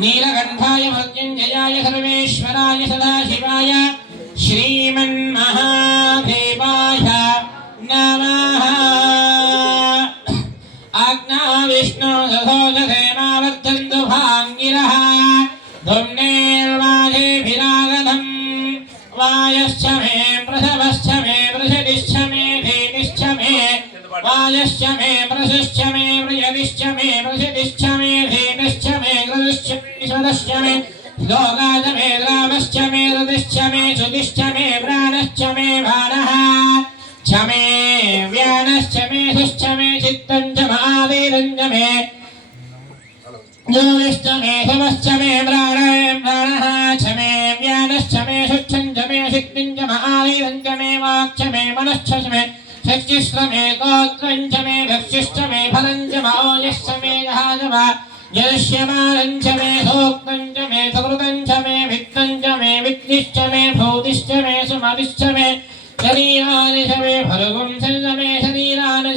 नीलकण्ठाय मृत्युञ्जयाय सर्वेश्वराय सदाशिवाय श्रीमन्महादेवाय नमः। आज्ञा विष्णु दधोजधेमावर्धन्तु भाङ्गिरः धुम्नेर्वाजेभिरागधम् वायश्च मे प्रसवश्च मे वृषदिश्च मे धेतिश्च मे वायश्च मे प्रसश्च मे वृषदिश्च मे वृषदिश्च मे धेतिश्च मे कृतिश्च मे स्वदश्च मे लोकाच मे द्रावश्च मे ऋतिश्च मे श्रुतिश्च मे प्राणश्च मे भानः च मे व्यानश्च मे सुश्च मे चित्तं च महावीरञ्च मे योगिश्च मे भवश्च मे प्राणः च मे व्यानश्च मे सुच्छं च मे सिद्धिं च महावीरञ्च मे वाक् च मे मनश्च मे शक्तिश्च मे गोत्रं च मे भक्षिश्च मे फलं च मायश्च मे जहाजवा यश्यमानं च मे सोक्तं च मे सुकृतं च मे वित्तं च मे विद्धिश्च मे भूतिश्च मे सुमतिश्च मे शरीरानि च मे भर्गुं च मे शरीरानि